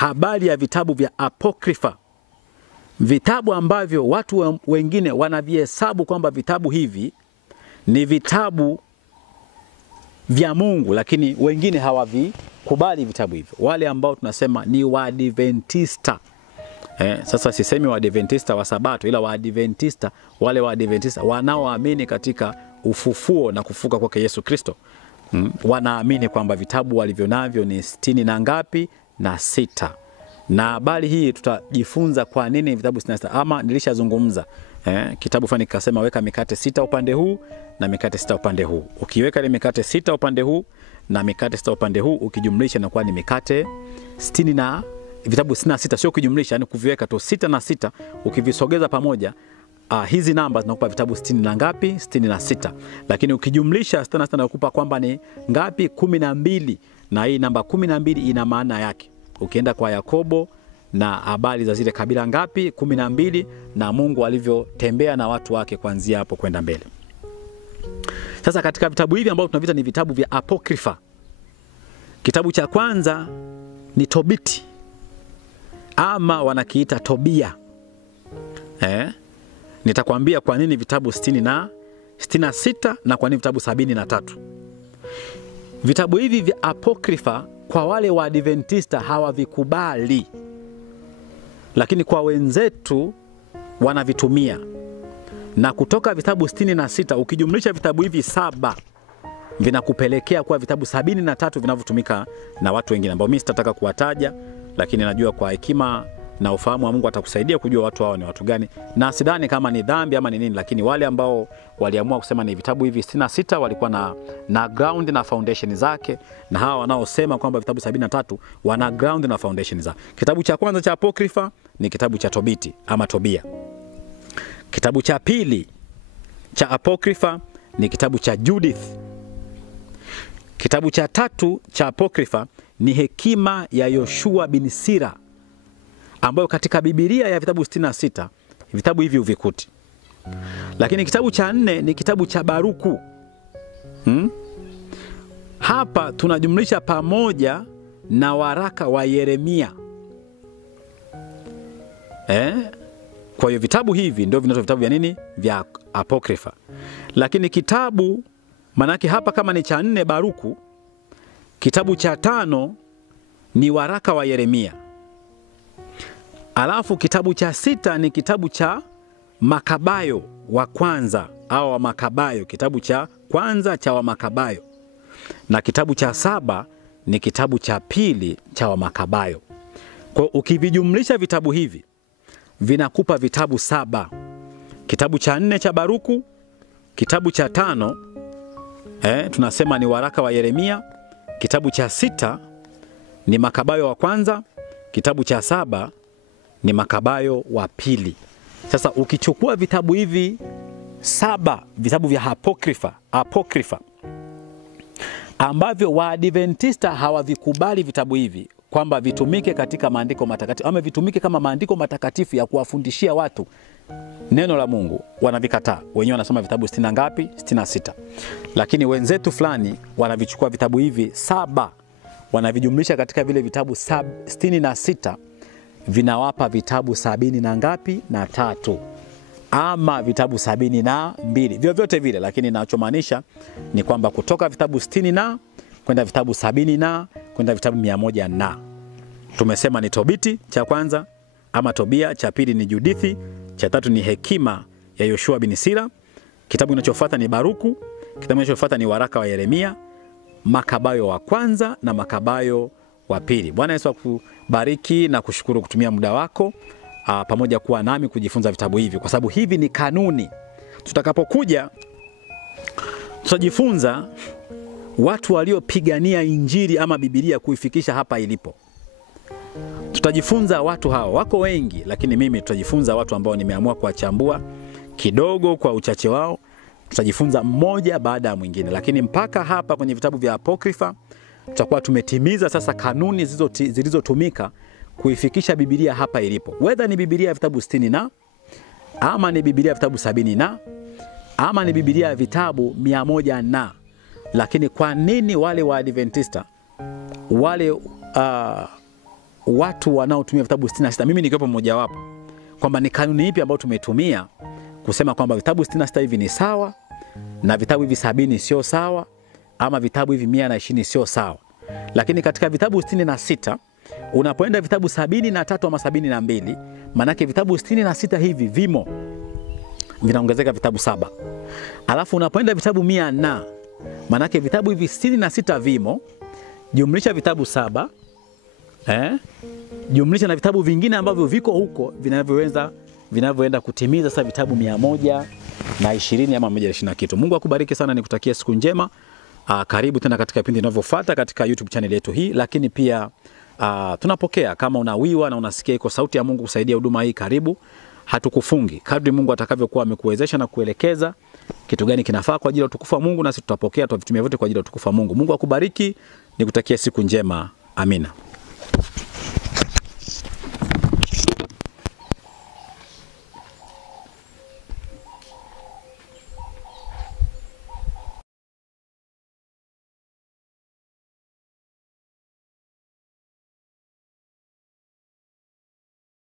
habari ya vitabu vya apokrifa, vitabu ambavyo watu wengine wanavihesabu kwamba vitabu hivi ni vitabu vya Mungu, lakini wengine hawavikubali vitabu hivyo. Wale ambao tunasema ni Waadventista. Sasa sisemi Waadventista wa Sabato, ila Waadventista, wale Waadventista wanaoamini katika ufufuo na kufuka kwake Yesu Kristo. Wanaamini kwamba vitabu walivyo navyo ni 60 na ngapi? Na 6. Na habari hii tutajifunza kwa nini vitabu 66, ama nilishazungumza. Kitabu fulani kikasema weka mikate 6 upande huu na mikate 6 upande huu. Ukiweka ile mikate 6 upande huu na mikate 6 upande huu, ukijumlisha inakuwa ni mikate 60 na vitabu 66, sio kujumlisha, yani kuviweka tu 6 na 6, ukivisogeza pamoja hizi namba zinakupa vitabu 60 na ngapi? 66. Lakini ukijumlisha 66 inakupa kwamba ni ngapi? 12. Na hii namba 12 ina maana yake. Ukienda kwa Yakobo na habari za zile kabila ngapi? 12, na Mungu alivyotembea na watu wake kuanzia hapo kwenda mbele. Sasa katika vitabu hivi ambavyo tunavita ni vitabu vya apokrifa, kitabu cha kwanza ni Tobiti, ama wanakiita Tobia. Nitakwambia kwa nini vitabu 66 na kwa nini vitabu 73. Vitabu hivi vya apokrifa kwa wale wa Adventista hawavikubali, lakini kwa wenzetu wanavitumia. Na kutoka vitabu 66 ukijumlisha vitabu hivi 7 vinakupelekea kwa vitabu 73 vinavyotumika na watu wengine ambao mimi sitataka kuwataja, lakini najua kwa hekima na ufahamu wa Mungu atakusaidia kujua watu hao ni watu gani. Na sidhani kama ni dhambi ama ni nini, lakini wale ambao waliamua kusema ni vitabu hivi 66 walikuwa na ground na foundation zake, na hawa wanaosema kwamba vitabu 73 wana ground na foundation zake. Kitabu cha kwanza cha apokrifa ni kitabu cha Tobiti ama Tobia. Kitabu cha pili cha apokrifa ni kitabu cha Judith. Kitabu cha tatu cha apokrifa ni hekima ya Yoshua bin Sira, ambayo katika Biblia ya vitabu 66 vitabu hivi uvikuti. Lakini kitabu cha 4 ni kitabu cha Baruku. Hapa tunajumlisha pamoja na waraka wa Yeremia. Kwa hiyo vitabu hivi ndio vinaitwa vitabu vya nini? Vya apokrifa. Lakini kitabu manake hapa kama ni cha 4 Baruku, kitabu cha 5 ni waraka wa Yeremia. Alafu kitabu cha 6 ni kitabu cha Makabayo wa kwanza au wa Makabayo, kitabu cha kwanza cha wa Makabayo. Na kitabu cha 7 ni kitabu cha pili cha wa Makabayo. Kwa ukivijumlisha vitabu hivi vinakupa vitabu 7. Kitabu cha 4 cha Baruku, kitabu cha 5 tunasema ni waraka wa Yeremia, kitabu cha 6 ni Makabayo wa kwanza, kitabu cha 7 ni Makabayo wa pili. Sasa ukichukua vitabu hivi 7, vitabu vya apokrifa ambavyo Waadventista hawavikubali vitabu hivi kwamba vitumike katika maandiko matakatifu ama vitumike kama maandiko matakatifu ya kuwafundishia watu neno la Mungu, wanavikataa. Wenyewe wanasema vitabu 60 na ngapi? 66. Lakini wenzetu fulani wanavichukua vitabu hivi 7, wanavijumlisha katika vile vitabu 66, vinawapa vitabu 70 na ngapi? Na 3, ama vitabu 72, vyovyote vile. Lakini ninachomaanisha ni kwamba kutoka vitabu 60 na kwenda vitabu 70 na kwenda vitabu 100 na. Tumesema ni Tobiti cha kwanza ama Tobia, cha pili ni Judithi, cha tatu ni hekima ya Yoshua bin Sira, kitabu kinachofuata ni Baruku, kitabu kinachofuata ni waraka wa Yeremia, Makabayo wa kwanza na Makabayo wa pili. Bwana Yesu akubariki na kushukuru kutumia muda wako pamoja kuwa nami kujifunza vitabu hivi, kwa sababu hivi ni kanuni. Tutakapokuja tutajifunza watu waliopigania Injili ama Biblia kuifikisha hapa ilipo. Tutajifunza watu hao, wako wengi, lakini mimi tutajifunza watu ambao nimeamua kuwachambua kidogo kwa uchache wao. Tutajifunza mmoja baada ya mwingine, lakini mpaka hapa kwenye vitabu vya apokrifa tutakuwa tumetimiza sasa kanuni zilizotumika kuifikisha Biblia hapa ilipo. Whether ni Biblia ya vitabu 60 na, ama ni Biblia ya vitabu 70 na, ama ni Biblia ya vitabu 100 na. Lakini kwa nini wale wa Adventista, wale watu wanaotumia vitabu 66, mimi nikiwepo mmoja wapo, kwamba ni kanuni ipi ambayo tumetumia kusema kwamba vitabu 66 hivi ni sawa na vitabu hivi 70 sio sawa, ama vitabu hivi 120 sio sawa. Lakini katika vitabu 66 unapoenda vitabu 73 ama 72, manake vitabu 66 hivi vimo vinaongezeka vitabu 7. Alafu unapoenda vitabu 100, manake vitabu hivi 66 vimo jumlisha vitabu 7, jumlisha na vitabu vingine ambavyo viko huko vinavyoenda kutimiza sasa vitabu 120 ama 120 kitu. Mungu akubariki sana, nikutakia siku njema. Karibu tena katika vipindi vinavyofuata katika YouTube channel yetu hii, lakini pia tunapokea kama unawiwa na unasikia iko sauti ya Mungu kusaidia huduma hii, karibu. Hatukufungi, kadri Mungu atakavyokuwa amekuwezesha na kuelekeza kitu gani kinafaa kwa ajili ya utukufu wa Mungu, na sisi tutapokea, tutavitumia vyote kwa ajili ya utukufu wa Mungu. Mungu akubariki, nikutakia siku njema. Amina.